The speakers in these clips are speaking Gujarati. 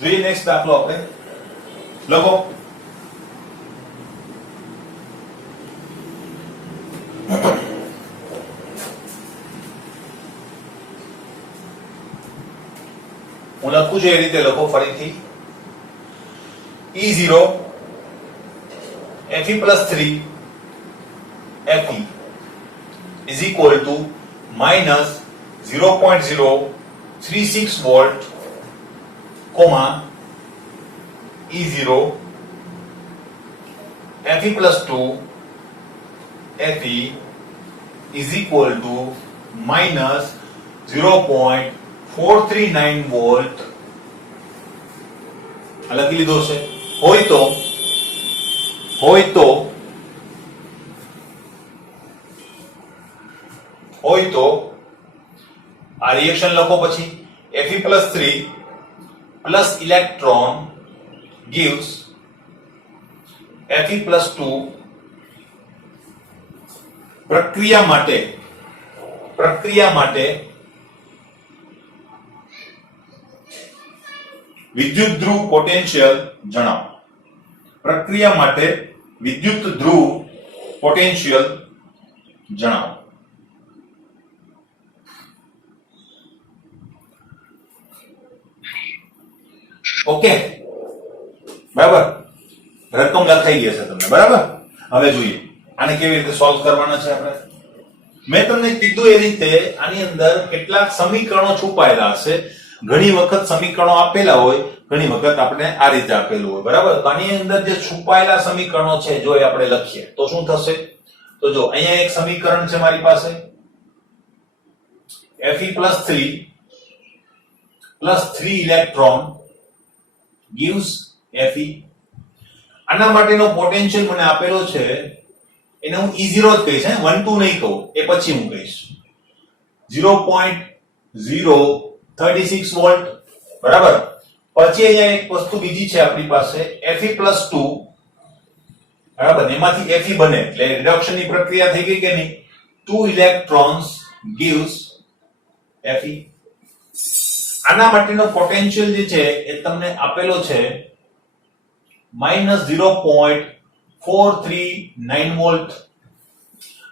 જોઈએ નેક્સ્ટ દાખલો આપણે લખો. હું લખું છું એ રીતે લખો ફરીથી. E0 Fe plus 3 Fe is equal to minus 0.036 volt, comma E0 Fe plus 2 Fe is equal to minus 0.439 volt. આ લખી લીધો છે. હોય તો આ રિએક્શન લખો. પછી Fe plus 3 plus electron gives Fe plus 2. પ્રક્રિયા માટે વિદ્યુત ધ્રુવ પોટેન્શિયલ જણાવો. પ્રક્રિયા માટે વિદ્યુત ધ્રુવ પોટેન્શિયલ જણાવો. ઓકે, બરાબર. રકમ લખાઈ ગઈ છે તમને, બરાબર. હવે જોઈએ આને કેવી રીતે સોલ્વ કરવાના છે આપણે. મેં તમને કીધું એ રીતે આની અંદર કેટલાક સમીકરણો છુપાયેલા હશે. ઘણી વખત સમીકરણો આપેલા હોય, ઘણી વખત આપણે આ રીતે આપેલું હોય, બરાબર. તો આની અંદર જે છુપાયેલા સમીકરણો છે જો એ આપણે લખીએ તો શું થશે. તો જો અહીંયા એક સમીકરણ છે મારી પાસે, Fe plus 3 plus 3 electron gives Fe. આના માટેનો પોટેન્શિયલ મને આપેલો છે, એને હું E0 જ કહીશ, 1 2 નહીં કહું, એ પછી હું કહીશ. 0.036 વોલ્ટ, બરાબર. પછી અહીંયા એક વસ્તુ બીજી છે આપણી પાસે, Fe plus 2, બરાબર. એમાંથી Fe બને એટલે રિડક્શન ની પ્રક્રિયા થઈ ગઈ કે નહીં. 2 electrons gives Fe. આના માટેનો પોટેન્શિયલ જે છે એ તમને આપેલો છે -0.439 વોલ્ટ.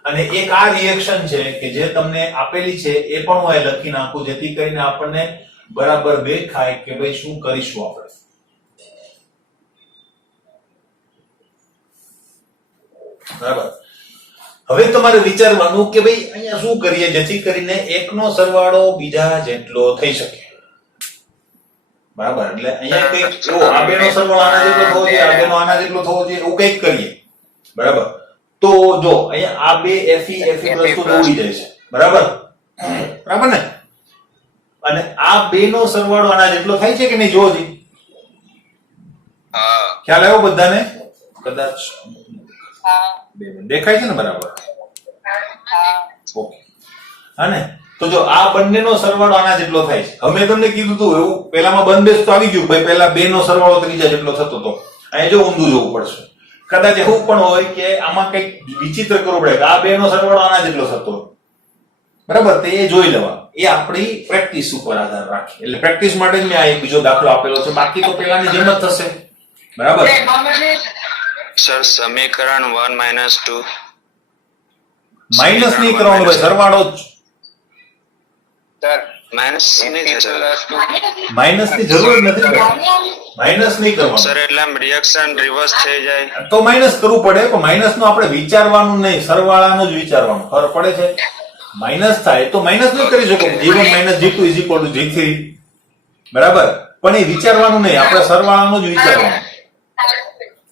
અને એક આ રિએક્શન છે કે જે તમને આપેલી છે એ પણ હું અહીં લખી નાખું, જેથી કરીને આપણને બરાબર દેખાય કે ભાઈ શું કરીશું આપણે. બરાબર. હવે તમારે વિચારવાનું કે ભાઈ અહીંયા શું કરીએ જેથી કરીને એકનો સરવાળો બીજા જેટલો થઈ શકે. બરાબર. એટલે અહીંયા કંઈક જો આ બેનો સરવાળો આના જેટલો થવો જોઈએ, આ બેનો આના જેટલો થવો જોઈએ, એવું કંઈક કરીએ. બરાબર. તો જો અહીંયા આ બે Fe plus 2 ઉડી જાય છે, બરાબર. બરાબર ને. અને આ બેનો સરવાળો આના જેટલો થાય છે કે નહીં જોવો જી. ખ્યાલ આવ્યો બધાને? કદાચ દેખાય છે ને, બરાબર. ઓકે. અને તો જો આ બંનેનો સરવાળો આના જેટલો થાય છે. હવે મેં તમને કીધું હતું એવું પહેલામાં બંધ તો આવી ગયું, ભાઈ પહેલા બે નો સરવાળો ત્રીજા જેટલો થતો હતો. અહીંયા જો ઊંધું જોવું પડશે. કદાચ એવું પણ હોય કે આમાં કંઈક વિચિત્ર કરવું પડે કે આ બે નો સરવાળો આના જેટલો થતો, બરાબર. તે એ જોઈ લેવા, એ આપણી પ્રેક્ટિસ ઉપર આધાર રાખે. એટલે પ્રેક્ટિસ માટે જ મેં આ એક બીજો દાખલો આપેલો છે, બાકી તો પેલાની જેમ જ થશે, બરાબર. સર સમીકરણ 1 2 માઈનસ નહીં કરવાનું ભાઈ, સરવાળો જ. સર માઈનસ ની જરૂર જ નથી, માઈનસ નહીં કરવાનું સર. એટલે આમ રિએક્શન રિવર્સ થઈ જાય તો માઈનસ કરવું પડે, પણ માઈનસ નું આપણે વિચારવાનું નહીં, સરવાળાનું જ વિચારવાનું. ખબર પડે છે? માઈનસ થાય તો માઈનસ ન કરી શકો, G1 - G2 = G3, બરાબર. પણ એ વિચારવાનું નહીં, આપણે સરવાળાનું જ વિચારવાનું.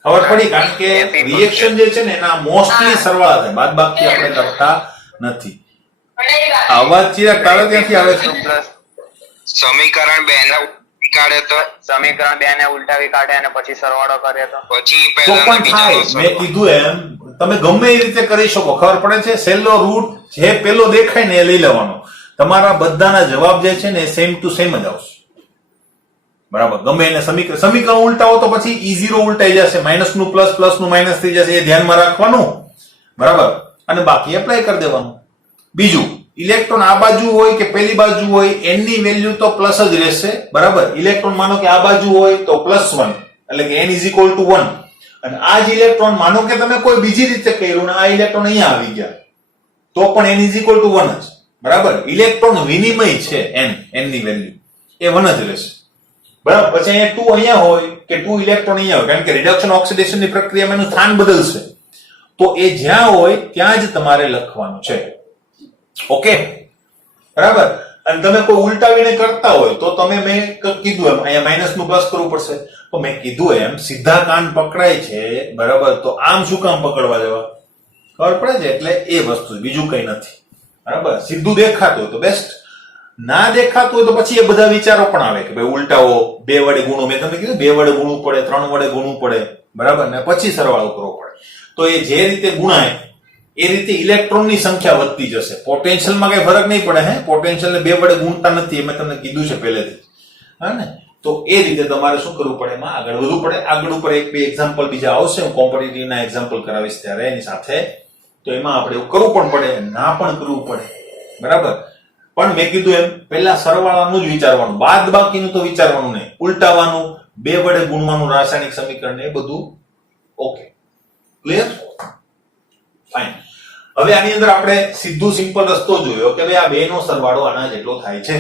ખબર પડી? કારણ કે રિએક્શન જે છે ને એના મોસ્ટલી સરવાળા થાય, બાદબાકી આપણે કરતા નથી. અવાજ ચિરાગ તારે ત્યાંથી આવે છે? સમીકરણ 2 ને કાઢે તો સમીકરણ 2 ને ઉલટાવી કાઢે અને પછી સરવાળો કરે તો પછી તો પણ થાય. મેં કીધું એમ તમે ગમે એ રીતે કરી શકો. ખબર પડે છે? સેલો રૂટ જે પેલો દેખાય ને એ લઈ લેવાનો. તમારા બધાના જવાબ જે છે ને સેમ ટુ સેમ જ આવશે, બરાબર. ગમે એને સમીકરણ ઉલટાવો તો પછી E0 ઉલટાઈ જશે, માઇનસ નું પ્લસ, પ્લસ નું માઇનસ થઈ જશે, એ ધ્યાનમાં રાખવાનું, બરાબર. અને બાકી એપ્લાય કરી દેવાનું. બીજું ઇલેક્ટ્રોન આ બાજુ હોય કે પેલી બાજુ હોય એની વેલ્યુ તો પ્લસ જ રહેશે, બરાબર. ઇલેક્ટ્રોન માનો કે આ બાજુ હોય તો +1 એટલે કે n = 1, અને આ જ ઇલેક્ટ્રોન માનો કે તમે કોઈ બીજી રીતે કર્યું ને આ ઇલેક્ટ્રોન અહીંયા આવી ગયા તો પણ n = 1 જ, બરાબર. ઇલેક્ટ્રોન વિનિમય છે n ની વેલ્યુ એ 1 જ રહેશે, બરાબર. પછી અહીંયા 2 અહીંયા હોય કે 2 ઇલેક્ટ્રોન અહીંયા હોય, કારણ કે રિડક્શન ઓક્સિડેશન ની પ્રક્રિયામાં એનું સ્થાન બદલશે, તો એ જ્યાં હોય ત્યાં જ તમારે લખવાનું છે. ઓકે, બરાબર. અને તમે કોઈ ઉલટાવીને કરતા હોય તો તમે મેં કીધું એમ અહીંયા માઇનસ નું પ્લસ કરવું પડશે, તો મેં કીધું એમ સીધા કાન પકડાય છે, બરાબર. તો આમ શું કામ પકડવા જવા, ખબર પડે છે, એટલે એ વસ્તુ બીજું કઈ નથી, બરાબર. સીધું દેખાતું હોય તો બેસ્ટ, ના દેખાતું હોય તો પછી એ બધા વિચારો પણ આવે કે ભાઈ ઉલટાવો, 2 વડે ગુણો, મેં તમને કીધું 2 વડે ગુણવું પડે, 3 વડે ગુણવું પડે, બરાબર, ને પછી સરવાળો કરવો પડે. તો એ જે રીતે ગુણાય એ રીતે ઇલેક્ટ્રોનની સંખ્યા વધતી જશે. પોટેન્શિયલમાં કઈ ફરક નહીં પડે, પોટેન્શિયલને 2 વડે ગુણતા નથી, મેં તમને કીધું છે પહેલેથી, હા ને. તો એ રીતે તમારે શું કરવું પડે, એમાં આગળ વધવું પડે. આગળ ઉપર 1-2 એક્ઝામ્પલ બીજા આવશે, હું કોમ્પિટિટિવના એક્ઝામ્પલ કરાવીશ ત્યારે એની સાથે. તો એમાં આપણે એવું કરવું પણ પડે, ના પણ કરવું પડે, બરાબર. પણ મેં કીધું એમ પહેલા સરવાળાનું જ વિચારવાનું, બાદ બાકીનું તો વિચારવાનું નહીં, ઉલટાવાનું, 2 વડે ગુણવાનું રાસાયણિક સમીકરણ એ બધું ઓકે, ક્લિયર, ફાઇન. હવે આની અંદર આપણે સીધું સિમ્પલ રસ્તો જોયો કે ભાઈ આ બે નો સરવાળો આના જેટલો થાય છે,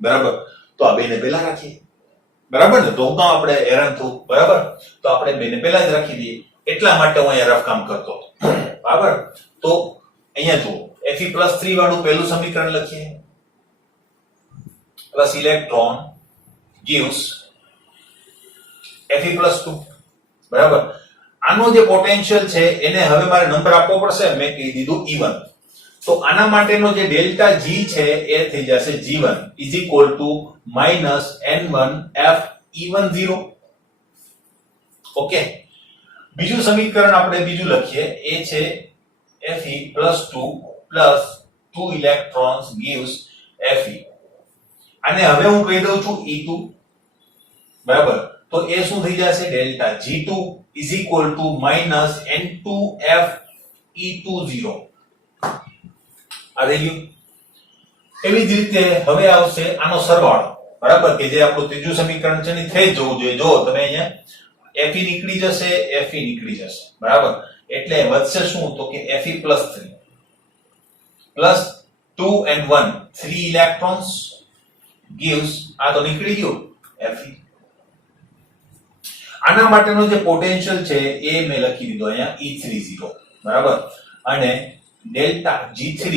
બરાબર. તો આ બે ને પહેલા રાખીએ, બરાબર ને. તો હું કામ આપણે હેરાન થવું, બરાબર. તો આપણે બે ને પહેલા જ રાખી દઈએ, એટલા માટે હું અહીંયા રફ કામ કરતો હતો, બરાબર. તો અહીંયા જુઓ Fe+3 વાળું પહેલું સમીકરણ લખીએ, પ્લસ ઇલેક્ટ્રોન gives Fe+2, બરાબર. આનો જે પોટેન્શિયલ છે એને હવે મારે નંબર આપવો પડશે, મેં કહી દીધું E1. તો આના માટેનો જે ડેલ્ટા G છે એ થઈ જશે G1 = -N1Fe10. ઓકે, બીજું સમીકરણ આપણે બીજું લખીએ, એ છે Fe+2 + 2 electrons gives Fe. આને હવે હું કહી દઉં છું E2, બરાબર. તો એ શું થઈ જશે, ડેલ્ટા G2 = -N2Fe20. આ થઈ ગયું. એવી જ રીતે હવે આવશે આનો સરવાળો, બરાબર, કે જે આપણું ત્રીજું સમીકરણ છે ને થઈ જવું જોઈએ. જો તમે અહીંયા Fe નીકળી જશે, Fe નીકળી જશે, બરાબર. એટલે વધશે શું, તો કે Fe+3 + 2 and 1 3 electrons gives, આ તો નીકળી ગયું, Fe. આના માટેનો જે પોટેન્શિયલ છે એ મેં લખી દીધો અહીંયા E30, બરાબર. અને ડેલ્ટા G30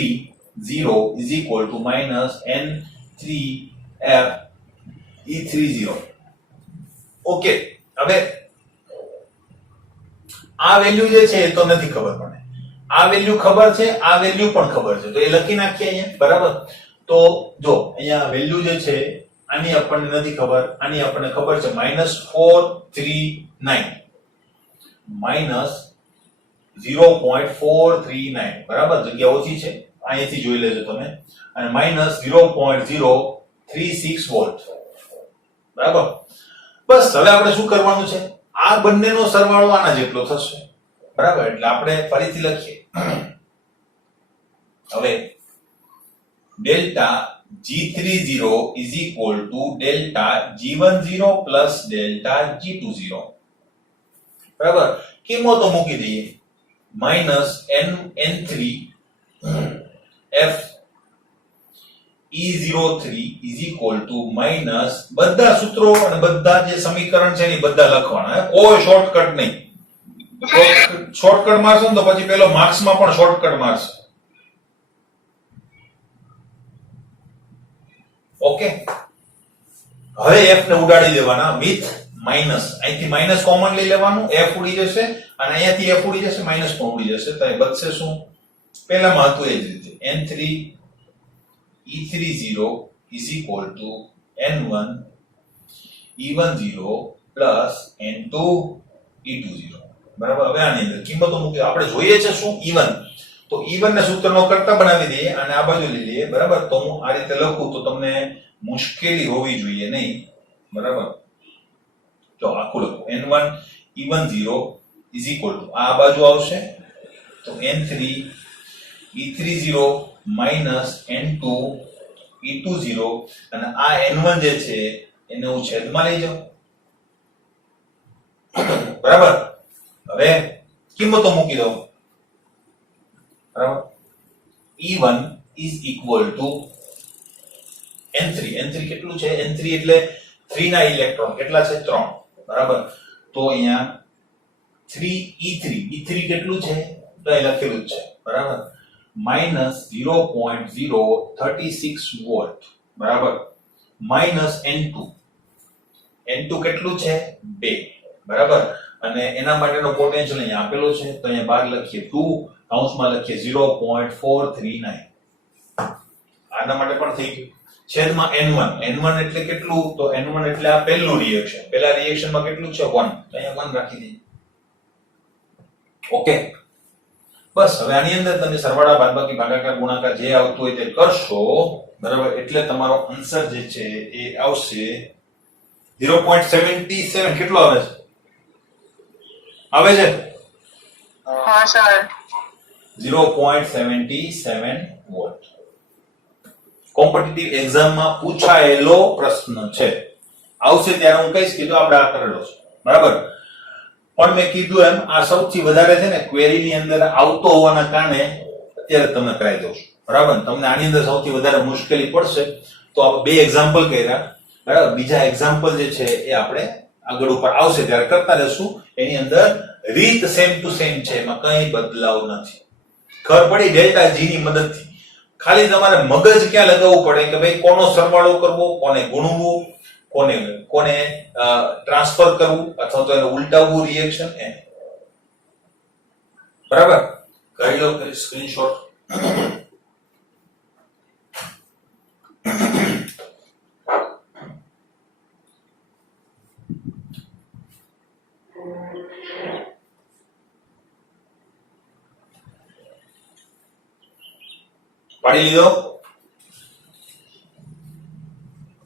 = -N3Fe30. ઓકે, હવે આ વેલ્યુ જે છે એ તો નથી ખબર પડે, આ વેલ્યુ ખબર છે, આ વેલ્યુ પણ ખબર છે, તો એ લખી નાખીએ અહીંયા, બરાબર. તો જો અહીંયા વેલ્યુ જે છે આની આપણને નથી ખબર, આની આપણને ખબર છે -439 -0.439, બરાબર. જગ્યા ઓછી છે, અહીંયાથી જોઈ લેજો તમે. અને -0.036 વોલ્ટ, બરાબર. બસ હવે આપણે શું કરવાનું છે, આ બંનેનો સરવાળો આના જેટલો થશે, બરાબર. એટલે આપણે ફરીથી લખીએ, હવે delta G30 = delta G10 + delta G20, બરાબર. કિંમતો મૂકી દઈએ, -N3Fe03 = બધા સૂત્રો અને બધા જે સમીકરણ છે એ બધા લખવાના, કોઈ શોર્ટકટ નહીં. શોર્ટકટ મારશો ને તો પછી પેલો માર્ક્સમાં પણ શોર્ટકટ મારશે. ઓકે, હવે F ને ઉડાડી દેવાના વિથ માઈનસ, અહીંથી માઈનસ કોમન લઈ લેવાનું, F ઉડી જશે અને અહીંયાથી F ઉડી જશે, માઈનસ પણ ઉડી જશે, તો એ બચશે શું, પહેલામાં હતું એ જ રીતે N3E30 = N1E10 + N2E20, બરાબર. હવે આની અંદર કિંમતો મૂકી, આપણે જોઈએ છે શું, E1. તો E1 ને સૂત્રનો કરતા બનાવી દઈએ અને આ બાજુ લઈ લઈએ, બરાબર. તો હું આ રીતે લખું તો તમને મુશ્કેલી હોવી જોઈએ નહીં, બરાબર. તો આખું લખું, N1E10 = આ બાજુ આવશે તો N3E30 માઇનસ n2 e2 0 અને આ n1 જે છે એને હું છેદમાં લઈ જાઉં, બરાબર. હવે કિંમતો મૂકી દઉં, બરાબર. E1 is equal to n3. n3 કેટલું છે? n3 એટલે 3 ના ઇલેક્ટ્રોન કેટલા છે? 3, બરાબર. તો અહીંયા 3e3 e3 કેટલું છે? તો અહીં લખેલું છે, બરાબર. માઇનસ 0.036 વોલ્ટ, બરાબર. માઇનસ n2 n2 કેટલું છે? 2, બરાબર. અને એના માટેનો પોટેન્શિયલ અહીંયા આપેલો છે, તો અહીંયા બહાર લખીએ 2 કૌંસમાં લખીએ 0.439. આના માટે પણ થઈ ગયું. છેદમાં n1 n1 એટલે કેટલું? તો n1 એટલે આ પહેલું રિએક્શન, પહેલા રિએક્શનમાં કેટલું છે? 1, તો અહીંયા 1 રાખી દઈએ. ઓકે, બસ. હવે આની અંદર તમે સરવાળા, બાદબાકી, ભાગાકાર, ગુણાકાર જે આવતું હોય તે કરશો, બરાબર. એટલે તમારો આન્સર જે છે એ આવશે 0.77. કેટલો આવે છે? આવે છે હા સર 0.77 વોલ્ટ. કોમ્પિટિટિવ એક્ઝામમાં પૂછાયેલો પ્રશ્ન છે, આવશે ત્યારે હું કહીશ કે જો આપણે આ કરેલો છે, બરાબર. પણ મેં કીધું એમ આ સૌથી વધારે છે ને ક્વેરીની અંદર આવતો હોવાના કારણે અત્યારે તમને કરાવી દઉં છું, બરાબર. તમને આની અંદર સૌથી વધારે મુશ્કેલી પડશે તો આપણે 2 એક્ઝામ્પલ કર્યા, બરાબર. બીજા એક્ઝામ્પલ જે છે એ આપણે આગળ ઉપર આવશે ત્યારે કરતા રહેશું. એની અંદર રીત સેમ ટુ સેમ છે, એમાં કંઈ બદલાવ નથી. ખબર પડી? ડેલ્ટા જી ની મદદથી ખાલી તમારે મગજ ક્યાં લગાવવું પડે કે ભાઈ કોનો સરવાળો કરવો, કોને ગુણવું, કોને ટ્રાન્સફર કરવું અથવા તો એને ઉલટાવવું રિએક્શન, એને, બરાબર. કરી લો સ્ક્રીનશોટ. પાડી લીધો?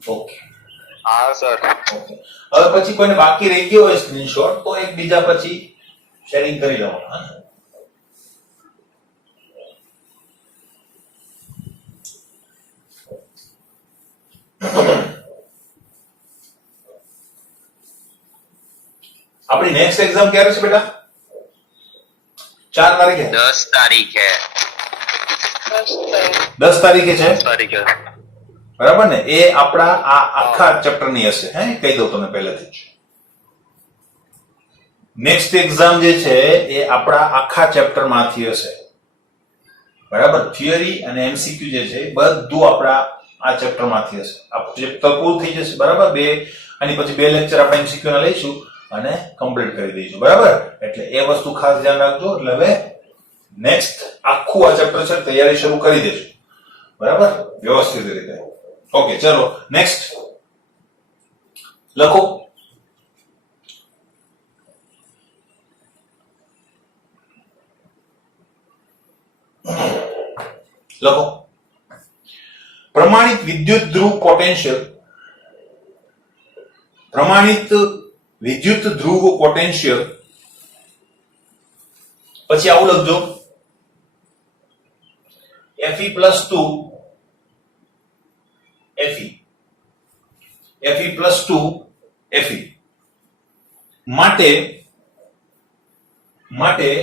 ઓકે, હા સર. ઓકે. હવે પછી કોઈને બાકી રહી ગયો હોય સ્ક્રીનશોટ તો એક બીજા પછી શેરિંગ કરી લેવાનું, હા. આપણી નેક્સ્ટ એક્ઝામ ક્યારે છે બેટા? 4 તારીખે? 10 તારીખે. 10 તારીખે છે, 10 તારીખે. બરાબર ને? એ આપણા આ આખા ચેપ્ટર ની હશે, હે, કહી દઉં તમને પહેલેથી જ. નેક્સ્ટ એક્ઝામ જે છે એ આપણા આખા ચેપ્ટર માંથી હશે, બરાબર. થિયરી અને એમસીક્યુ જે છે બધું આપણા આ ચેપ્ટર માંથી હશે. આ ચેપ્ટર પૂરું થઈ જશે, બરાબર. આની પછી 2 લેક્ચર આપણે એમસીક્યુ ના લઈશું અને કમ્પ્લીટ કરી દઈશું, બરાબર. એટલે એ વસ્તુ ખાસ ધ્યાન રાખજો. એટલે હવે નેક્સ્ટ આખું આ ચેપ્ટર છે તૈયારી શરૂ કરી દેજો, બરાબર, વ્યવસ્થિત રીતે. ઓકે, ચલો નેક્સ્ટ લખો. લખો. પ્રમાણિત વિદ્યુત ધ્રુવ પોટેન્શિયલ, પ્રમાણિત વિદ્યુત ધ્રુવ પોટેન્શિયલ, પછી આવું લખજો Fe+2 Fe+2 Fe માટે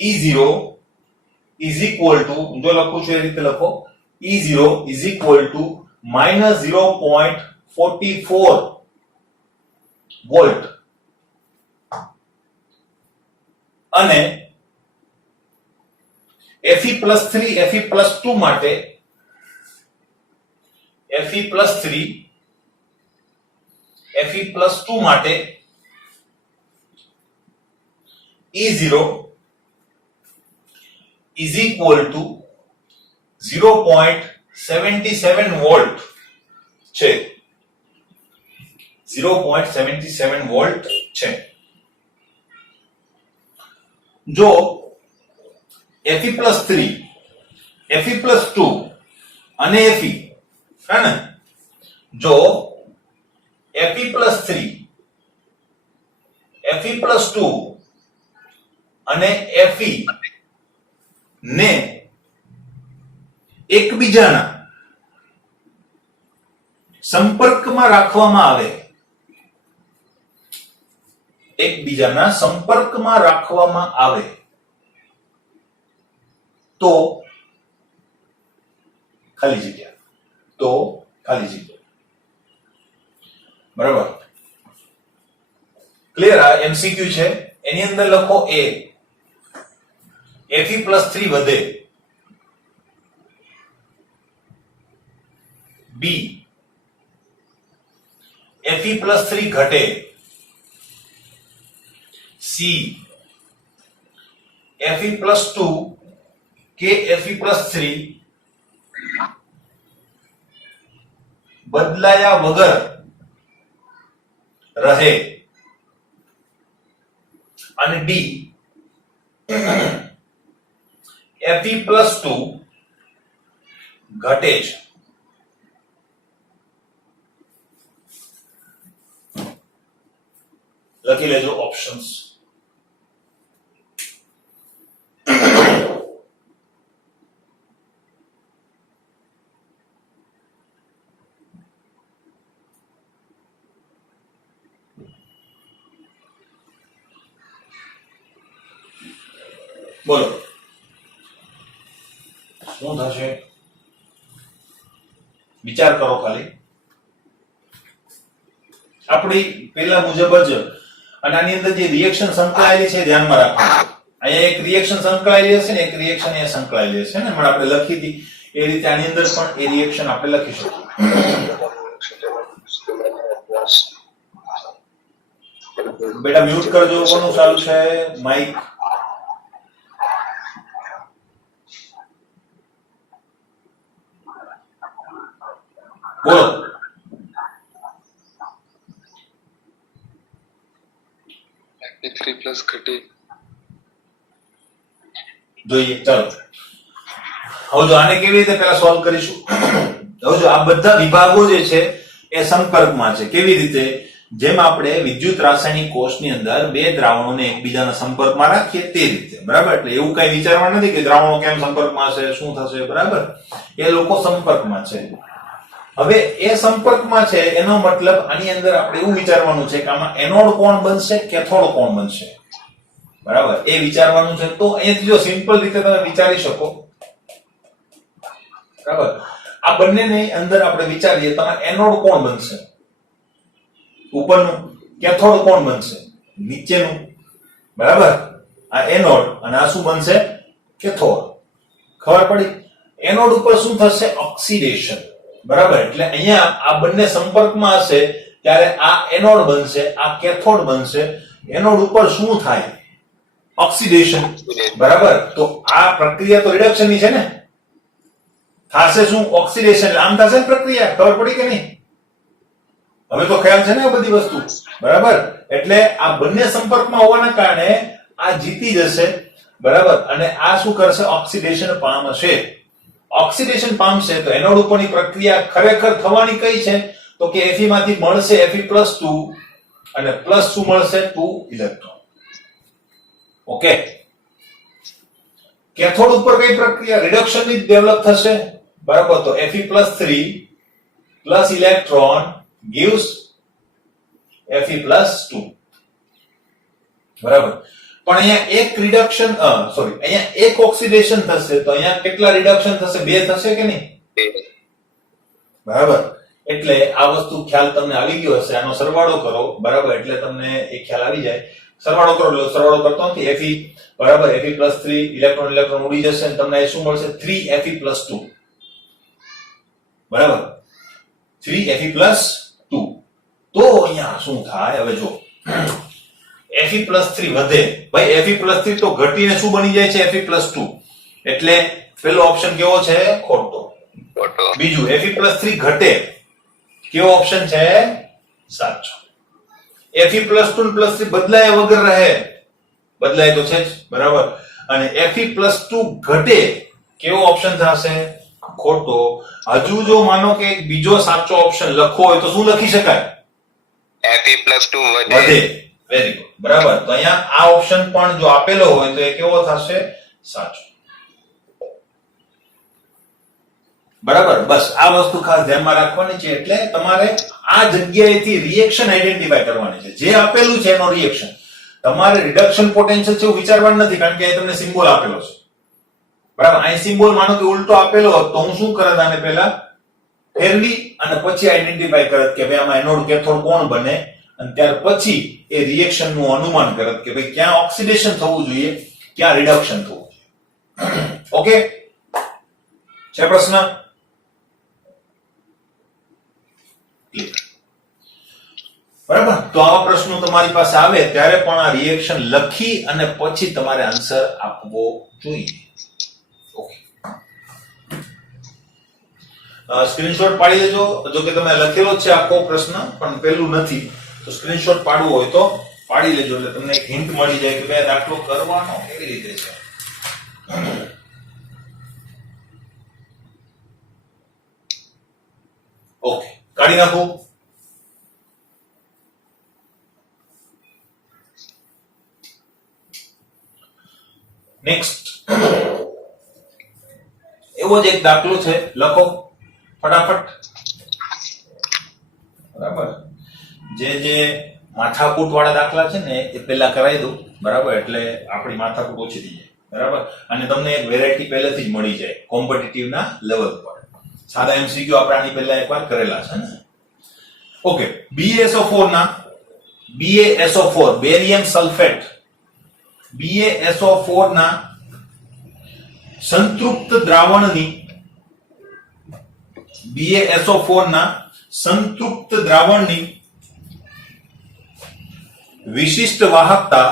E0 is equal to, જો લખું છું એ રીતે લખો, E0 is equal to -0.44 volt અને Fe+3 Fe+2 માટે Fe+2 માટે E0 is equal to 0.77 volt છે, 0.77 વોલ્ટ છે. જો Fe+3 Fe+2 અને Fe, है ना, જો Fe+3 Fe+2 અને Fe ને એકબીજાના સંપર્કમાં રાખવામાં આવે, એકબીજાના સંપર્કમાં રાખવામાં આવે તો ખાલી જગ્યા, તો ખાલી જગ્યા. બરાબર? ક્લિયર? આ એમસીક્યુ છે. એની અંદર લખો એ Fe+3 વધે, બી Fe+3 ઘટે, સી Fe+2 કે Fe+3 બદલાયા વગર રહે, અને ડી Fe+2 ઘટે છે. લખી લેજો ઓપ્શન્સ. બોલો શું થશે? વિચાર કરો ખાલી. આપણી પેલા મુજબ જ, અને આની અંદર જે રિએક્શન સંકળાયેલી છે ધ્યાનમાં રાખો. અહીંયા એક રિએક્શન સંકળાયેલી હશે ને એક રિએક્શન અહીંયા સંકળાયેલી હશે ને, પણ આપણે લખી હતી એ રીતે આની અંદર પણ એ રિએક્શન આપણે લખી શકીએ. બેટા મ્યુટ કરજો. કોનું ચાલુ છે માઈક? બોલો. Fe3+ ઘટે. જોઈએ. ચાલો હવે જો આને કેવી રીતે પેલા સોલ્વ કરીશું. હવે જો આ બધા વિભાગો જે છે એ સંપર્કમાં છે. કેવી રીતે? જેમ આપણે વિદ્યુત રાસાયણિક કોષની અંદર બે દ્રાવણોને એકબીજાના સંપર્કમાં રાખીએ તે રીતે. બરાબર? એટલે એવું કઈ વિચારવા નથી કે દ્રાવણો કેમ સંપર્કમાં છે, શું થશે. બરાબર? એ લોકો સંપર્કમાં છે. હવે એ સંપર્કમાં છે એનો મતલબ આની અંદર આપણે એવું વિચારવાનું છે કે આમાં એનોડ કોણ બનશે, કેથોડ કોણ બનશે. બરાબર? એ વિચારવાનું છે. તો અહીંયાથી જો સિમ્પલ રીતે તમે વિચારી શકો. બરાબર? આ બંનેની અંદર આપણે વિચારીએ તો એનોડ કોણ બનશે, ઉપરનું. કેથોડ કોણ બનશે, નીચેનું. બરાબર? આ એનોડ અને આ શું બનશે? કેથોડ. ખબર પડી? એનોડ ઉપર શું થશે? ઓક્સિડેશન. બરાબર? એટલે અહીંયા આ બંને સંપર્કમાં હશે ત્યારે આ એનોડ બનશે, આ કેથોડ બનશે. એનોડ ઉપર શું થાય? ઓક્સિડેશન. બરાબર? તો આ પ્રક્રિયા તો રિડક્શન ની છે ને. થાશે શું? ઓક્સિડેશન. આમ થશે ને પ્રક્રિયા. ખબર પડી કે નહીં? હવે તો ખ્યાલ છે ને આ બધી વસ્તુ. બરાબર? એટલે આ બંને સંપર્કમાં હોવાના કારણે આ જીતી જશે. બરાબર? અને આ શું કરશે? ઓક્સિડેશન પામશે. ઓક્સિડેશન પામશે તો એનોડ ઉપરની પ્રક્રિયા ખરેખર થવાની કઈ છે? તો કે Fe માંથી મળશે Fe+2 અને પ્લસ શું મળશે? 2 ઇલેક્ટ્રોન. ઓકે. કેથોડ ઉપર કઈ પ્રક્રિયા? રિડક્શન ની ડેવલપ થશે. બરાબર? તો Fe+3 plus electron gives Fe+2. બરાબર? પણ અહીંયા એક રિડક્શન અહીંયા એક ઓક્સિડેશન થશે તો અહીંયા કેટલા રિડક્શન થશે? 2 થશે કે નહીં? બરાબર? એટલે આ વસ્તુ ખ્યાલ તમને આવી ગયો હશે. આનો સરવાળો કરો. બરાબર? એટલે તમને એ ખ્યાલ આવી જાય. સરવાળો કરો એટલે સરવાળો કરતો નથી. Fe બરાબર Fe+3 ઇલેક્ટ્રોન ઉડી જશે અને તમને શું મળશે? 3Fe+2. બરાબર? 3Fe+2. તો અહીંયા શું થાય? હવે જો Fe+3 વધે. ભાઈ Fe+3 તો ઘટીને શું બની જાય છે? Fe+2. એટલે પેલો ઓપ્શન કેવો છે? ખોટો. બીજું Fe+3 ઘટે. કેવો ઓપ્શન છે? સાચો. Fe+2 અને +3 બદલાયા વગર રહે. બદલાય તો છે જ. બરાબર? અને Fe+2 ઘટે. કેવો ઓપ્શન થશે? ખોટો. હજુ જો માનો કે એક બીજો સાચો ઓપ્શન લખવો હોય તો શું લખી શકાય? Fe+2 વધે. Very good. બરાબર? તો અહીંયા આ ઓપ્શન પણ જો આપેલો હોય તો એ કેવો થશે? સાચો. બરાબર, બસ આ વસ્તુ ખાસ ધ્યાનમાં રાખવાની છે. એટલે તમારે આ જગ્યાએથી રિએક્શન આઈડેન્ટિફાય કરવાની છે. જે આપેલું છે એનો રિએક્શન. તમારે રિડક્શન પોટેન્શિયલ છે એવું વિચારવાનું નથી, કારણ કે અહીં તમને સિમ્બોલ આપેલો છે. બરાબર, અહીં સિમ્બોલ માનો કે ઉલટો આપેલો હોત તો હું શું કરત, આને પહેલા ફેરવી અને પછી આઈડેન્ટિફાય કરત કે ભાઈ આમાં એનોડ કેથોડ કોણ બને, અને ત્યાર પછી એ રિએક્શન નું અનુમાન કરત કે ભાઈ ક્યાં ઓક્સિડેશન થવું જોઈએ, ક્યાં રિડક્શન થવું જોઈએ. ઓકે, છે પ્રશ્ન? બરાબર, તો આવા પ્રશ્નો તમારી પાસે આવે ત્યારે પણ આ રિએક્શન લખી અને પછી તમારે આન્સર આપવો જોઈએ. ઓકે, સ્ક્રીનશોટ પાડી લેજો. જો કે તમે લખેલો છે આખો પ્રશ્ન પણ પેલું નથી, તો સ્ક્રીનશોટ પાડવો હોય તો પાડી લેજો, એટલે તમને એક હિન્ટ મળી જાય કે ભાઈ દાખલો કરવાનો કેવી રીતે છે. ઓકે, કાઢી નાખો. નેક્સ્ટ એવો જ એક દાખલો છે, લખો ફટાફટ. બરાબર, જે માથાકૂટ વાળા દાખલા છે ને એ પહેલા કરાવી દઉં. બરાબર, એટલે આપણી માથાકૂટ ઓછી થઈ જાય. બરાબર, અને તમને એક વેરાયટી પહેલેથી જ મળી જાય કોમ્પિટિટિવ ના લેવલ પર. સાદા એમસીક્યુ આપણે આની પહેલા એકવાર કરેલા છે ને. ઓકે, BaSO4 ના BaSO4 બેરિયમ સલ્ફેટ BaSO4 ના સંતૃપ્ત દ્રાવણની BaSO4 ના સંતૃપ્ત દ્રાવણની વિશિષ્ટ વાહકતા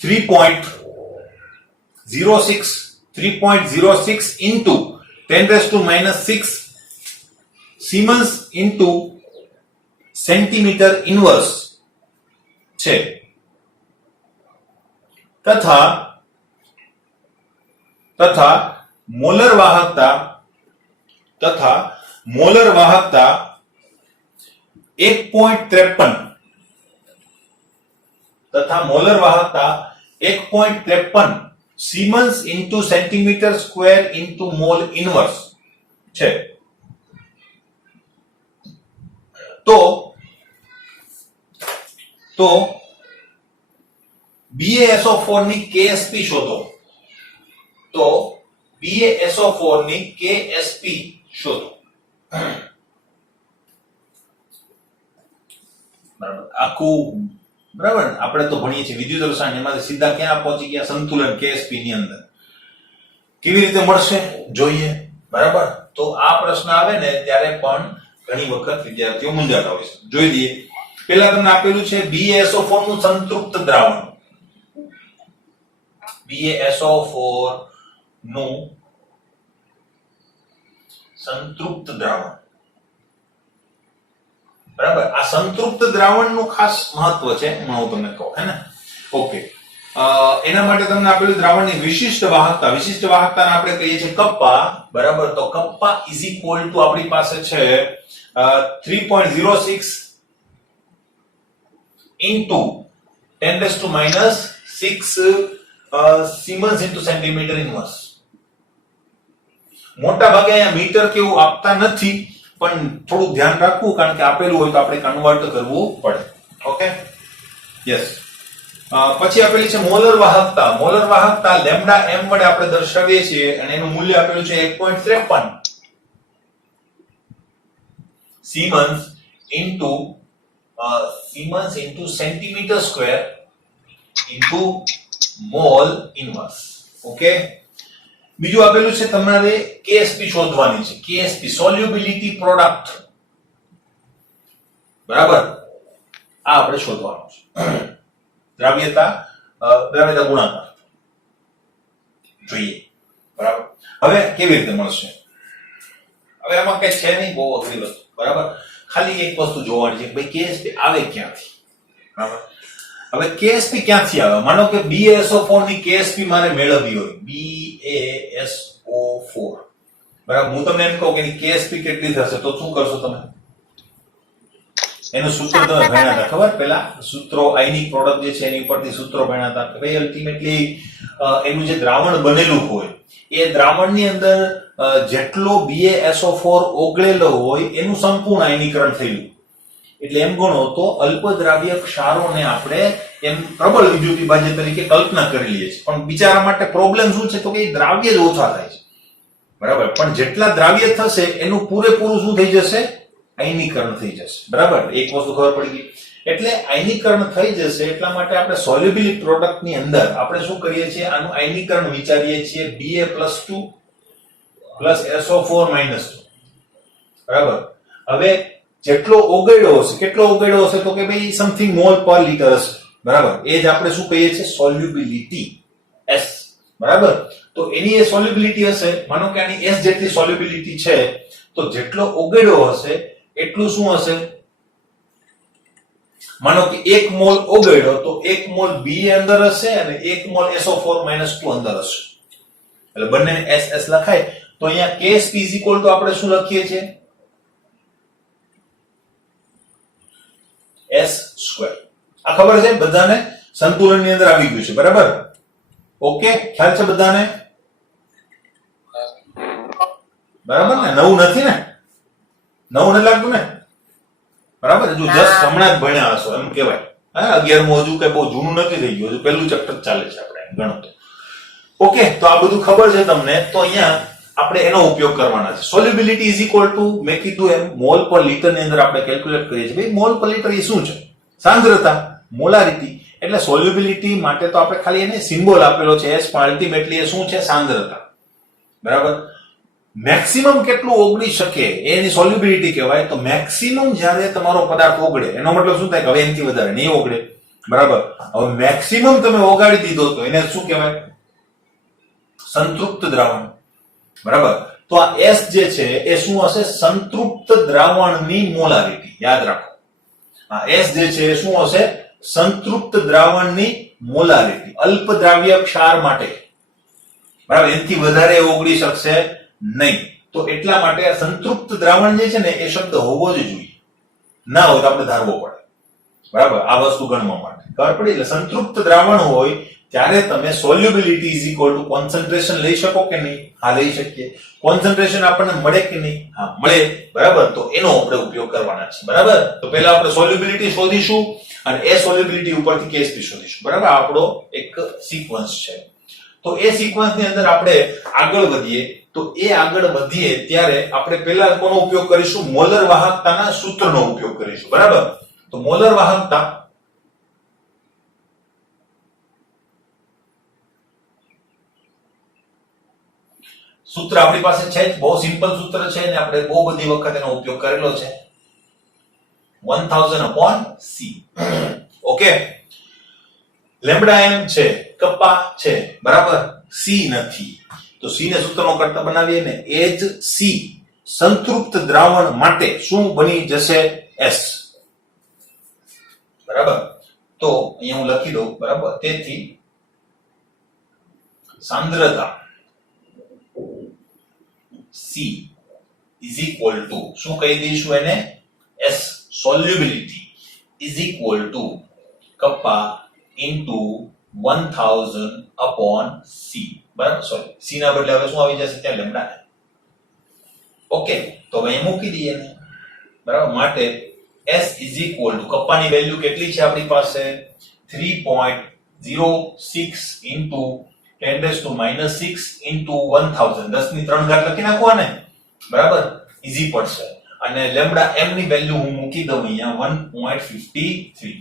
3.06 into 10⁻⁶ સિમન્સ into સેન્ટીમીટર ઇન્વર્સ છે, તથા મોલર વાહકતા 1.53 સિમન્સ into centimetre square into mall inverse છે. તો BaSO4 ની KSP શોધો. તો BaSO4 ની KSP શોધો. બરાબર, આખું બરાબર આપણે તો ભણીએ છીએ વિદ્યુત રસાયણ, એમાંથી સીધા ક્યાં પહોંચી ગયા? સંતુલન KSP ની અંદર. કેવી રીતે મળશે જોઈએ. બરાબર, તો આ પ્રશ્ન આવે ને ત્યારે પણ ઘણી વખત વિદ્યાર્થીઓ મૂંઝાતા હોય છે. જોઈ લઈએ. પહેલા તમને આપેલું છે BaSO4 નું સંતૃપ્ત દ્રાવણ. BaSO4 નું સંતૃપ્ત દ્રાવણ. બરાબર, આ સંતૃપ્ત દ્રાવણનું ખાસ મહત્વ છે, હું તમને કહું હે ને. ઓકે, એના માટે તમને આપેલું દ્રાવણની વિશિષ્ટ વાહકતાને આપણે કહીએ છીએ કપ્પા. બરાબર, તો કપ્પા ઇઝ ઇક્વલ ટુ આપણી પાસે છે 3.06 into 10⁻⁶ સિમન્સ into સેન્ટીમીટર ઇન્વર્સ. મોટા ભાગે અહીંયા મીટર કેવું આપતા નથી, પણ થોડું ધ્યાન રાખવું, કારણ કે આપેલું હોય તો આપણે કન્વર્ટ કરવું પડે. Okay, yes. પછી આપેલી છે મોલર વાહકતા. મોલર વાહકતા લેમ્ડા m વડે આપણે દર્શાવીએ છીએ, અને એનું મૂલ્ય આપેલું છે 1.53 સિમન્સ into centimetre square into mall inverse. Okay, બીજું આપેલું છે તમારે KSP શોધવાની છે. KSP solubility product. બરાબર, આ આપણે શોધવાનું છે. દ્રાવ્યતા ગુણાકાર જોઈએ. બરાબર, હવે કેવી રીતે મળશે? હવે આમાં કઈ છે નહીં બહુ અઘરી વસ્તુ. બરાબર, ખાલી એક વસ્તુ જોવાની છે કે ભાઈ KSP આવે ક્યાંથી. બરાબર, હવે KSP ક્યાંથી આવે? માનો કે BaSO4 ની KSP મારે મેળવવી હોય, BaSO4. બરાબર, હું તમને એમ કહું કે એની KSP કેટલી થશે, તો શું કરશો તમે? એનું સૂત્ર તમે ભણ્યા હતા ખબર, પેલા સૂત્રો આયનિક પ્રોડક્ટ જે છે એની ઉપરથી સૂત્રો ભણ્યા હતા કે ભાઈ અલ્ટિમેટલી એનું જે દ્રાવણ બનેલું હોય એ દ્રાવણની અંદર જેટલો BaSO4 ઓગળેલો હોય એનું સંપૂર્ણ આયનીકરણ થયેલું. એટલે એમ ગણો તો અલ્પદ્રાવ્ય ક્ષારોને આપણે એમ પ્રબળ વિદ્યુત વિભાજ્ય તરીકે કલ્પના કરી લઈએ છીએ, પણ બિચારા માટે પ્રોબ્લેમ શું છે તો કે દ્રાવ્ય જ ઓછા થાય છે, બરાબર. પણ જેટલા દ્રાવ્ય થશે એનું પૂરેપૂરું શું થઈ જશે, આયનીકરણ થઈ જશે, બરાબર. એક વસ્તુ ખબર પડી ગઈ. એટલે આયનીકરણ થઈ જશે એટલા માટે આપણે સોલ્યુબિલિટી પ્રોડક્ટ ની અંદર આપણે શું કરીએ છીએ, આનું આયનીકરણ વિચારીએ છીએ Ba+2 SO4 -2, બરાબર. હવે જેટલો ઓગળ્યો હશે, કેટલો ઓગળ્યો હશે તો કે ભાઈ સમથિંગ મોલ પર લિટર હશે, બરાબર. એ જ આપણે શું કહીએ છીએ, સોલ્યુબિલિટી S, બરાબર. તો એની એ સોલ્યુબિલિટી હશે, માનો કે આની S જેટલી સોલ્યુબિલિટી છે તો જેટલો ઓગળ્યો હશે એટલું શું હશે, માનો કે 1 મોલ ઓગળ્યો તો 1 મોલ Ba અંદર હશે અને 1 મોલ SO4 -2 અંદર હશે. એટલે બંનેને SS લખાય તો અહીંયા Ksp તો આપણે શું લખીએ છીએ, S². આ ખબર છે બધાને, સંતુલનની અંદર આવી ગયું છે, બરાબર. ઓકે, ખ્યાલ છે બધાને, બરાબર ને? નવું નથી ને, નવું નથી લાગતું ને, બરાબર. જો જસ્ટ હમણાં જ ભણ્યા હશો એમ કહેવાય. હા, 11મું હજુ કઈ બહુ જૂનું નથી થઈ ગયું, હજુ પહેલું ચેપ્ટર ચાલે છે આપણે ગણો તો. ઓકે, તો આ બધું ખબર છે તમને. તો અહીંયા આપણે એનો ઉપયોગ કરવાના છે. સોલ્યુબિલિટી ઇઝ ઇક્વલ ટુ, મેં કીધું એમ, મોલ પર લિટર ની અંદર આપણે કેલ્ક્યુલેટ કરીએ છીએ. ભાઈ મોલ પર લિટર એ શું છે, સાંદ્રતા, મોલારિટી. એટલે સોલ્યુબિલિટી માટે તો આપણે ખાલી એને સિમ્બોલ આપેલો છે S, પણ અલ્ટિમેટલી એ શું છે, સાંદ્રતા, બરાબર. મેક્સિમમ કેટલું ઓગળી શકે એની સોલ્યુબિલિટી કહેવાય. તો મેક્સિમમ જ્યારે તમારો પદાર્થ ઓગળે એનો મતલબ શું થાય કે હવે એનાથી વધારે નહીં ઓગળે, બરાબર. હવે મેક્સિમમ તમે ઓગાળી દીધો તો એને શું કહેવાય, સંતૃપ્ત દ્રાવણ, બરાબર. તો આ S જે છે એ શું હશે, સંતૃપ્ત દ્રાવણની મોલારિટી. યાદ રાખો, આ S જે છે એ શું હશે, સંતૃપ્ત દ્રાવણની મોલારિટી, અલ્પ દ્રાવ્ય ક્ષાર માટે, બરાબર. એનાથી વધારે ઓગળી શકશે નહીં. તો એટલા માટે આ સંતૃપ્ત દ્રાવણ જે છે ને એ શબ્દ હોવો જ જોઈએ, ના હોય તો આપણે ધારવો પડે, બરાબર. આ વસ્તુ ગણવા માટે ખબર પડી. એટલે સંતૃપ્ત દ્રાવણ હોય ત્યારે તમે solubility is equal to concentration લઈ શકો કે નહીં, હા લઈ શકીએ. કોન્સન્ટ્રેશન આપણને મળે કે નહીં, હા મળે, બરાબર. તો એનો આપણે ઉપયોગ કરવાના છે, બરાબર. તો પહેલા આપણે સોલ્યુબિલિટી શોધીશું અને એ સોલ્યુબિલિટી ઉપરથી Ksp શોધીશું, બરાબર. આપણો એક સિક્વન્સ છે. તો એ સિક્વન્સની અંદર આપણે આગળ વધીએ. તો એ આગળ વધીએ ત્યારે આપણે પહેલા કોનો ઉપયોગ કરીશું, મોલર વાહકતાના સૂત્રનો ઉપયોગ કરીશું, બરાબર. તો મોલર વાહકતા સૂત્ર આપણી પાસે છે જ, બહુ સિમ્પલ સૂત્ર છે અને આપણે બહુ બધી વખત એનો ઉપયોગ કરેલો છે, 1000/C. ઓકે, લેમ્બડા m છે, કપ્પા છે, બરાબર. C નથી તો C ને સૂત્રનો કરતા બનાવીએ ને, એ જ C સંતૃપ્ત દ્રાવણ માટે શું બની જશે, S, બરાબર. તો અહીંયા હું લખી દઉં, બરાબર. તેથી સાંદ્રતા C is equal to, શું કહી દઈશું એને, S, solubility is equal to kappa into 1000/C, બરાબર. સોરી, C ના બદલે હવે શું આવી જશે, ત્યાં લેમ્બડા. ઓકે, તો અહીં મૂકી દઈએ ને, બરાબર. માટે S is equal to, કપ્પાની વેલ્યુ કેટલી છે આપણી પાસે, 3.06 into 10⁻⁶ into 1000, 10 ની 3 ઘાત લખી નાખવાને, બરાબર. ઈઝી પડશે. અને લેમ્બડા m ની વેલ્યુ હું મૂકી દઉં અહીંયા 1.53.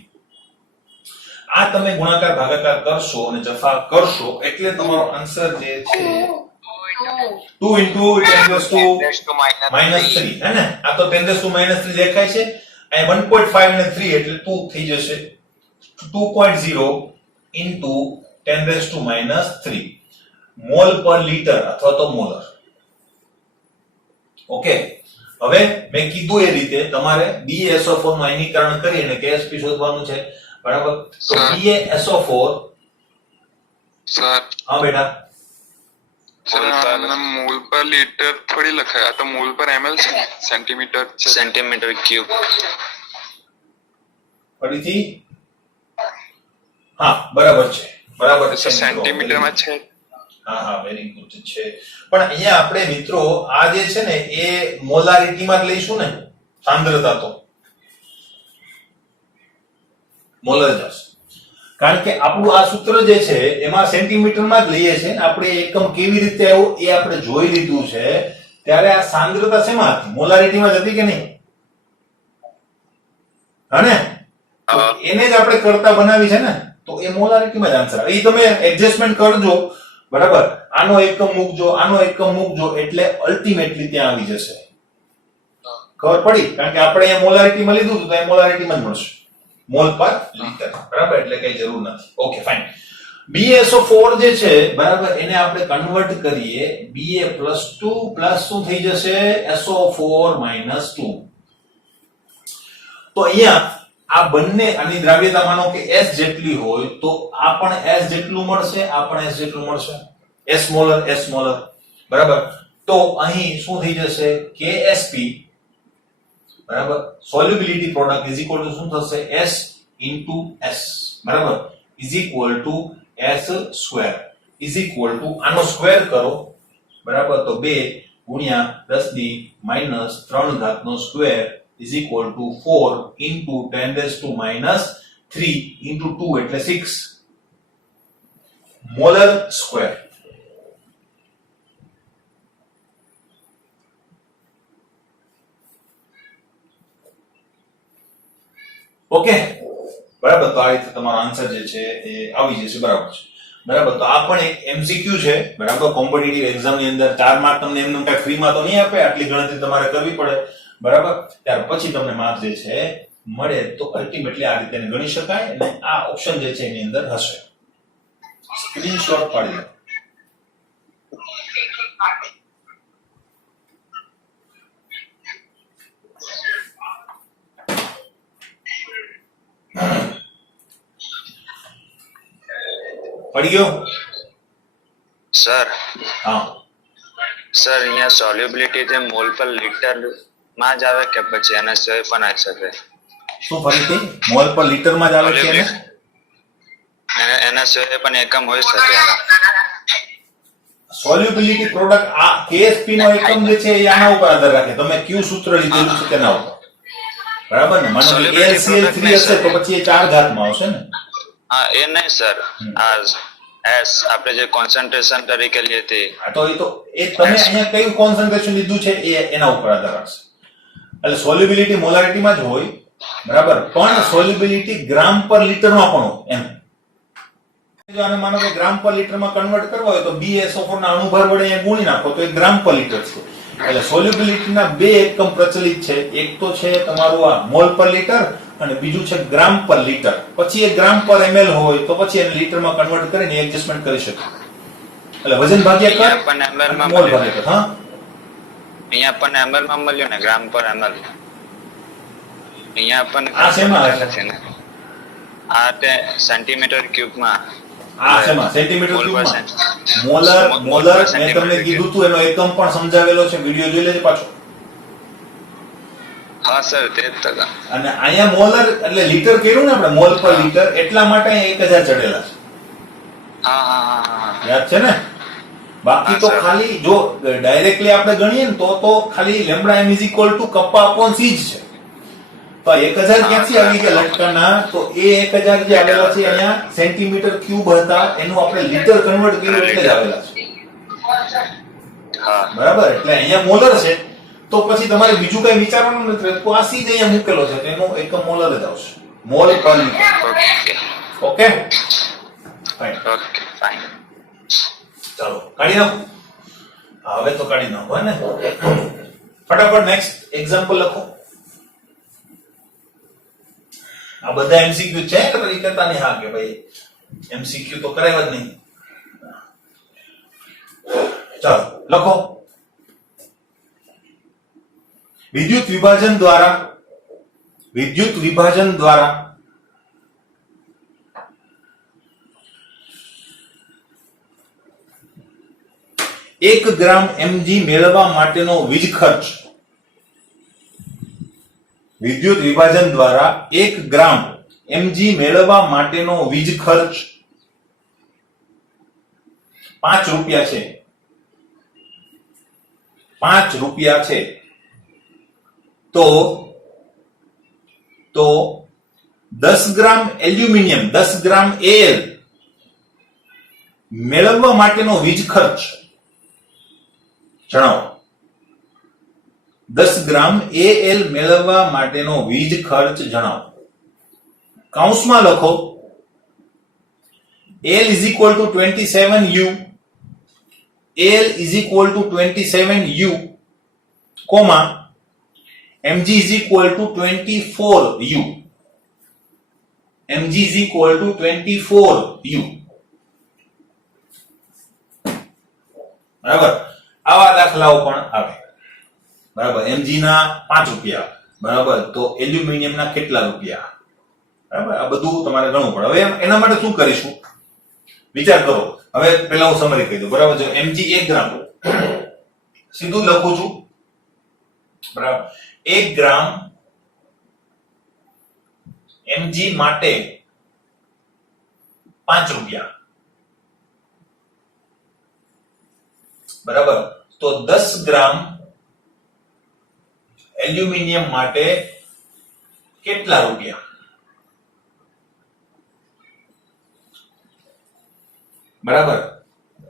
આ તમે ગુણાકાર ભાગાકાર કરશો અને જફા કરશો એટલે તમારો આન્સર જે છે 2 into 10⁻³ હે ને. આ તો 10⁻³ દેખાય છે, અહીં 1.5 અને 3 એટલે 2 થઈ જશે, 2.0 into 10⁻³ મોલ પર લિટર અથવા તો મોલર. ઓકે, હવે મેં કીધું એ રીતે તમારે BaSO4 નું આયનીકરણ કરી અને Ksp શોધવાનું છે, બરાબર. તો BaSO4, સર હા બેટા, મોલ પર લિટર થોડી લખાય, આ તો મોલ પર ml છે, સેન્ટીમીટર સેન્ટીમીટર ક્યુબ. ફરીથી હા બરાબર છે બરાબર છે સર સેન્ટીમીટરમાં છે હા હા વેરી ગુડ છે પણ અહીંયા આપણે મિત્રો આ જે છે ને એ મોલારિટીમાં જ લઈશું ને સાંદ્રતા તો મોલર જ હશે કારણ કે આપણું આ સૂત્ર જે છે એમાં સેન્ટીમીટરમાં જ લઈએ છે આપણે એકમ કેવી રીતે આવ્યો એ આપણે જોઈ લીધું છે ત્યારે આ સાંદ્રતા શેમાં હતી મોલારિટીમાં જ હતી કે નહીં અને એને જ આપણે કરતા બનાવી છે ને તો એ મોલારિટીમાં જ આન્સર એ તમે એડજસ્ટમેન્ટ કરજો બરાબર આનો એકમ મૂકજો એટલે અલ્ટિમેટલી ત્યાં આવી જશે ખબર પડી કારણ કે આપણે અહીંયા મોલારિટીમાં લીધું તો એ મોલારિટીમાં જ મળશે મોલ પર લીટર બરાબર એટલે કઈ જરૂર નથી ઓકે ફાઇન BaSO4 જે છે બરાબર એને આપણે કન્વર્ટ કરીએ Ba+2 પ્લસ શું થઈ જશે SO4 -2 તો અહીંયા આ બંને આની દ્રાવ્યતા માનો કે S જેટલી હોય તો આ પણ S જેટલું મળશે આ પણ S જેટલું મળશે S મોલર બરાબર તો અહીં શું થઈ જશે KSP બરાબર solubility product is equal to શું થશે S * S બરાબર is equal to S square is equal to આનો સ્ક્વેર કરો બરાબર તો 2 ગુણ્યા 10 ની -3 ઘાતનો square is equal to 4 into 10 raised to -3 into 2 એટલે 6 molar square ઓકે બરાબર તો આ રીતે તમારો આન્સર જે છે એ આવી જશે બરાબર છે બરાબર તો આ પણ એક MCQ છે બરાબર કોમ્પિટિટિવ એક્ઝામ ની અંદર 4 માર્ક તમને એમને કઈ ફ્રી માં તો નહીં આપે આટલી ગણતરી તમારે કરવી પડે બરાબર ત્યાર પછી તમને માર્ક જે છે મળે તો અલ્ટિમેટલી આ રીતે ગણી શકાય અને આ ઓપ્શન જે છે એની અંદર હશે સ્ક્રીનશોટ પાડી લો પડી ગયો સર હા સર અહીંયા સોલ્યુબિલિટી જે મોલ પર લીટર માં જ આવે કે પછી એના સિવાય પણ આવી શકે શું ફરીથી મોલ પર લીટર માં જ આવે છે ને એના સિવાય પણ એકમ હોઈ શકે સોલ્યુબિલિટી પ્રોડક્ટ આ KSP નો એકમ જે છે એ આના ઉપર આધાર રાખે તમે કયું સૂત્ર લીધેલું છે તેના ઉપર બરાબર ને માનો કે AlCl3 હશે તો પછી એ 4 ઘાતમાં આવશે ને હા એ નહીં સર આ S આપણે જે કોન્સન્ટ્રેશન તરીકે લઈએ તે તો એ તમે અહીંયા કયું કોન્સન્ટ્રેશન લીધું છે એ એના ઉપર આધાર રાખશે એટલે સોલ્યુબિલિટી મોલારિટીમાં જ હોય બરાબર પણ સોલ્યુબિલિટી ગ્રામ પર લીટરમાં પણ હોય એમ જો આને માનો કે ગ્રામ પર લીટરમાં કન્વર્ટ કરવા હોય તો BaSO4 ના અણુભાર વડે અહીંયા ગુણી નાખો તો એ ગ્રામ પર લીટર છે એટલે સોલ્યુબિલિટીના બે એકમ પ્રચલિત છે એક તો છે તમારું આ મોલ પર લીટર અને બીજું છે ગ્રામ પર લીટર પછી એ ગ્રામ પર ml હોય તો પછી એને લીટરમાં કન્વર્ટ કરીને એડજસ્ટમેન્ટ કરી શકે એટલે વજન ભાગ્યા કર પણ ml માં મોલ ભાગ્યા કર હા અહીંયા પણ ml માં મળ્યું ને ગ્રામ પર ml અહીંયા પણ આ શેમાં આવે છે ને આ તે સેન્ટીમીટર ક્યુબમાં આ શેમાં સેન્ટીમીટર ક્યુબમાં મોલર મેં તમને કીધું હતું એનો એકમ પણ સમજાવેલો છે વિડિયો જોઈ લેજો પાછો હા સર તે જ ટકા અને અહીંયા મોલર એટલે લીટર કર્યું ને આપણે મોલ પર લીટર એટલા માટે 1000 ચડેલા છે હા હા હા યાદ છે ને બાકી તો ખાલી જો ડાયરેક્ટલી આપણે ગણીએ ને તો ખાલી lambda m kappa upon c જ છે તો 1000 ક્યાંથી આવી ગયા લટકાના તો એ 1000 જે આવેલા છે અહીંયા સેન્ટીમીટર ક્યુબ હતા એનું આપણે લીટર કન્વર્ટ કર્યું એટલે જ આવેલા છે હા બરાબર એટલે અહીંયા મોલર છે તો પછી તમારે બીજું કઈ વિચારવાનું નથી તો આ સી જ અહીંયા મૂકેલો છે તો એનો એકમ મોલર જ આવશે મોલ પર litre okay fine okay fine ચાલો કાઢી નાખો હવે તો કાઢી નાખો હે ને ફટાફટ નેક્સ્ટ એક્ઝામ્પલ લખો આ બધા એમસીક્યુ છે કે પછી કરતા નહીં હા કે ભાઈ એમસીક્યુ તો કરાવ્યા જ નહીં ચાલો લખો વિદ્યુત વિભાજન દ્વારા 1 ગ્રામ mg મેળવવા માટેનો વીજ ખર્ચ વિદ્યુત વિભાજન દ્વારા 1 ગ્રામ mg મેળવવા માટેનો વીજ ખર્ચ 5 રૂપિયા છે. 5 રૂપિયા છે. તો 10 ગ્રામ એલ્યુમિનિયમ, 10 ગ્રામ Al મેળવવા માટેનો વીજ ખર્ચ જણાવો. 10 ગ્રામ Al મેળવવા માટેનો વીજ ખર્ચ જણાવો. કૌંસમાં લખો L is equal to 27U, L is equal to 27U, comma mg is equal to 24U, mg is equal to 24U. બરાબર, આવા દાખલાઓ પણ આવે. બરાબર, mg ના 5 રૂપિયા, બરાબર, તો એલ્યુમિનિયમ ના કેટલા રૂપિયા, બરાબર, આ બધું તમારે ગણવું પડે. હવે એના માટે શું કરીશું વિચાર કરો. હવે પહેલા હું સમરી કહી દઉં. બરાબર, જો mg 1 ગ્રામ, સીધું લખું છું. બરાબર, 1 ગ્રામ mg માટે 5 રૂપિયા. બરાબર, તો 10 ગ્રામ એલ્યુમિનિયમ માટે કેટલા રૂપિયા? બરાબર,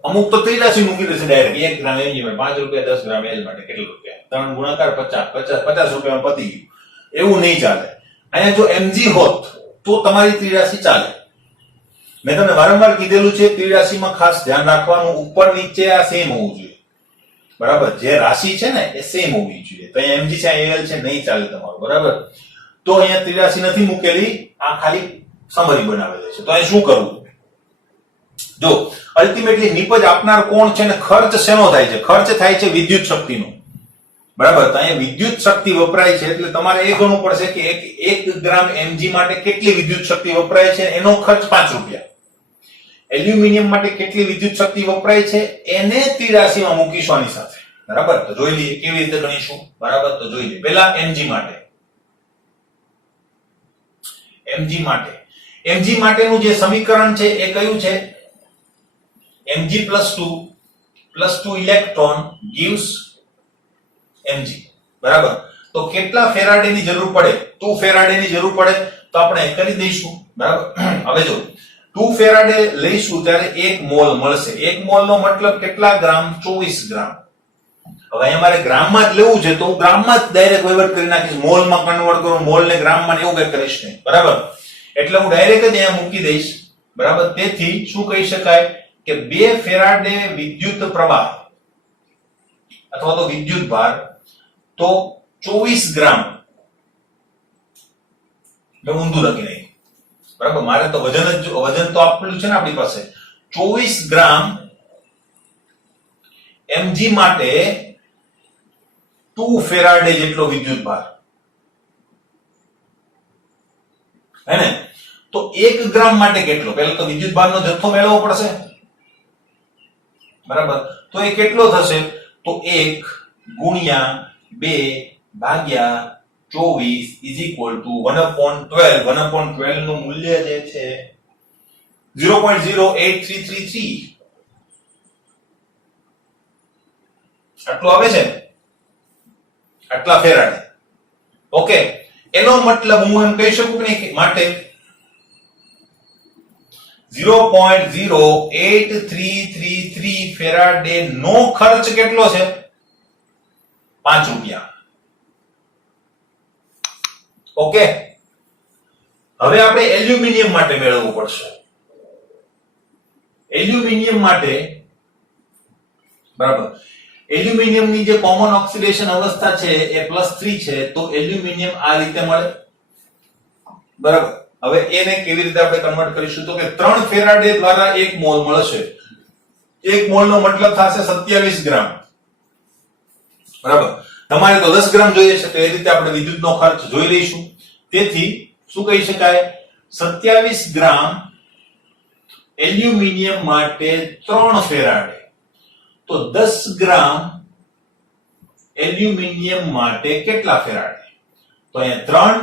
અમુક તો ત્રિરાશી મૂકી દેશે ડાયરેક્ટ. 1 ગ્રામ એલ્યુમિનિયમ 5 રૂપિયા, 10 ગ્રામ એલ માટે કેટલા રૂપિયા? 3 ગુણાકાર 50 રૂપિયામાં પતી ગયું. એવું નહીં ચાલે. અહીંયા જો mg હોત તો તમારી ત્રિરાશી ચાલે. મેં તમને વારંવાર કીધેલું છે, ત્રિરાશીમાં ખાસ ધ્યાન રાખવાનું, ઉપર નીચે આ સેમ હોવું જોઈએ. બરાબર, જે રાશિ છે ને એ સેમ હોવી જોઈએ. તો અહીંયા mg છે, અહીંયા L છે, નહીં ચાલે તમારું. બરાબર, તો અહીંયા ત્રિરાશી નથી મૂકેલી, આ ખાલી સમરી બનાવેલી છે. તો અહીં શું કરવું? જો અલ્ટિમેટલી નિપજ આપનાર કોણ છે ને ખર્ચ શેનો થાય છે? ખર્ચ થાય છે વિદ્યુત શક્તિનો. બરાબર, તો અહીંયા વિદ્યુત શક્તિ વપરાય છે એટલે તમારે એ ગણવું પડશે કે 1 ગ્રામ mg માટે કેટલી વિદ્યુત શક્તિ વપરાય છે, એનો ખર્ચ 5 રૂપિયા. એલ્યુમિનિયમ માટે કેટલી વિદ્યુત શક્તિ વપરાય છે એને ત્રિરાશીમાં મૂકીશું આની સાથે. બરાબર, તો જોઈ લઈએ કેવી રીતે ગણીશું. બરાબર, તો જોઈ લઈએ. પહેલા mg માટેનું જે સમીકરણ છે એ કયું છે? mg +2 electron gives mg. બરાબર, તો કેટલા ફેરાડેની જરૂર પડે? 2 ફેરાડેની જરૂર પડે, તો આપણે કરી દઈશું. બરાબર, હવે જો 2 ફેરાડે લઈશું ત્યારે 1 મોલ મળશે. 1 મોલનો મતલબ કેટલા ગ્રામ? 24 ગ્રામ. હવે અહીંયા મારે ગ્રામમાં જ લેવું છે તો હું ગ્રામમાં જ ડાયરેક્ટ વહીવટ કરી નાખીશ. મોલમાં કન્વર્ટ કરું, મોલને ગ્રામમાં એવું કઈ કરીશ નહીં. બરાબર, એટલે હું ડાયરેક્ટ જ અહીંયા મૂકી દઈશ. બરાબર, તેથી શું કહી શકાય કે 2 ફેરાડે વિદ્યુત પ્રવાહ અથવા તો વિદ્યુત ભાર તો 24 ગ્રામ. મેં ઊંધું લખી નાખ્યું. બરાબર, મારે તો વજન તો આપેલું છે ને આપણી પાસે. 24 ગ્રામ mg માટે 2 ફેરાડે જેટલો વિદ્યુત ભાર હે ને? તો 1 ગ્રામ માટે કેટલો? પહેલા તો વિદ્યુત ભારનો જથ્થો મેળવવો પડશે. બરાબર, તો એ કેટલો થશે? તો 1 ગુણ્યા 2 ભાગ્યા 24 is equal to 1/12. 1/12 નું મૂલ્ય જે છે 0.08333. આટલું આવે છે, આટલા ફેરાડે. ઓકે, એનો મતલબ હું એમ કહી શકું કે માટે 0.08333 ફેરાડે નો ખર્ચ કેટલો છે? 5 રૂપિયા. ઓકે, હવે આપણે એલ્યુમિનિયમ માટે મેળવવું પડશે. એલ્યુમિનિયમ માટે બરાબર, એલ્યુમિનિયમની જે કોમન ઓક્સિડેશન અવસ્થા છે એ +3 છે, તો એલ્યુમિનિયમ આ રીતે મળે. બરાબર, હવે એને કેવી રીતે આપણે કન્વર્ટ કરીશું? તો કે 3 ફેરાડે દ્વારા 1 મોલ મળશે. 1 મોલ નો મતલબ થશે 27 ગ્રામ. બરાબર, તમારે તો 10 ગ્રામ જોઈએ છે, તો એ રીતે આપણે વિદ્યુતનો ખર્ચ જોઈ લઈશું. તેથી શું કહી શકાય? 27 ગ્રામ એલ્યુમિનિયમ માટે 3 ફેરાડે, તો 10 ગ્રામ એલ્યુમિનિયમ માટે કેટલા ફેરાડે? તો અહીંયા 3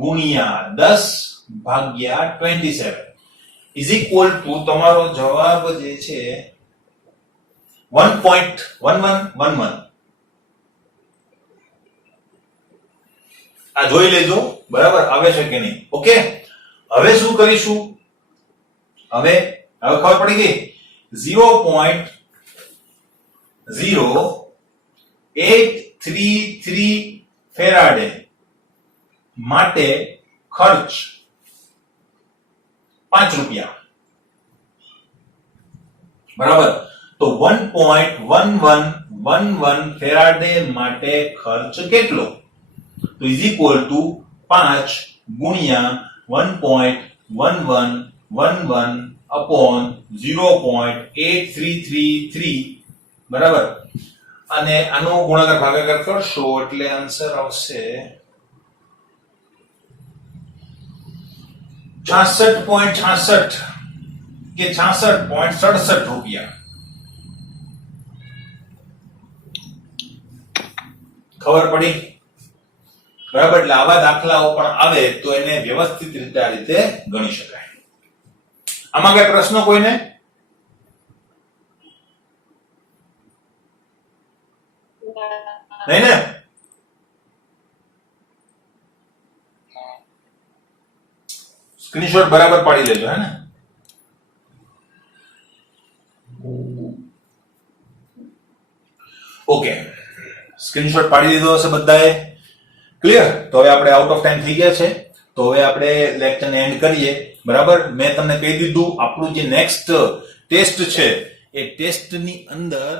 ગુણ્યા 10 ભાગ્યા 27 ઇઝ ઇક્વલ ટુ તમારો જવાબ જે છે 1.1111. આ જોઈ લેજો બરાબર આવે છે કે નહીં. ઓકે, હવે શું કરીશું? હવે ખબર પડી ગઈ 0.0833 ફેરાડે માટે ખર્ચ 5 રૂપિયા બરાબર. તો 1.1111 ફેરાડે માટે ખર્ચ કેટલો? તો ઇઝ ઇક્વલ ટુ 5 ગુણ્યા 1.1111 અપોન 0.8333 બરાબર. અને આનો ગુણાકાર ભાગાકાર કરશો એટલે આન્સર આવશે 66.66 કે 66.67 રૂપિયા. ખબર પડી બરાબર. એટલે આવા દાખલાઓ પણ આવે તો એને વ્યવસ્થિત રીતે આ રીતે ગણી શકાય. આમાં કઈ પ્રશ્ન કોઈને? નહીં ને? સ્ક્રીનશોટ બરાબર પાડી લેજો હે ને. ઓકે, સ્ક્રીનશોટ પાડી દીધો હશે બધાએ. ક્લિયર? તો હવે આપણે આઉટ ઓફ ટાઈમ થઈ ગયા છે, તો હવે આપણે લેક્ચરને એન્ડ કરીએ. બરાબર, મેં તમને કહી દીધું આપણું જે નેક્સ્ટ ટેસ્ટ છે એ ટેસ્ટની અંદર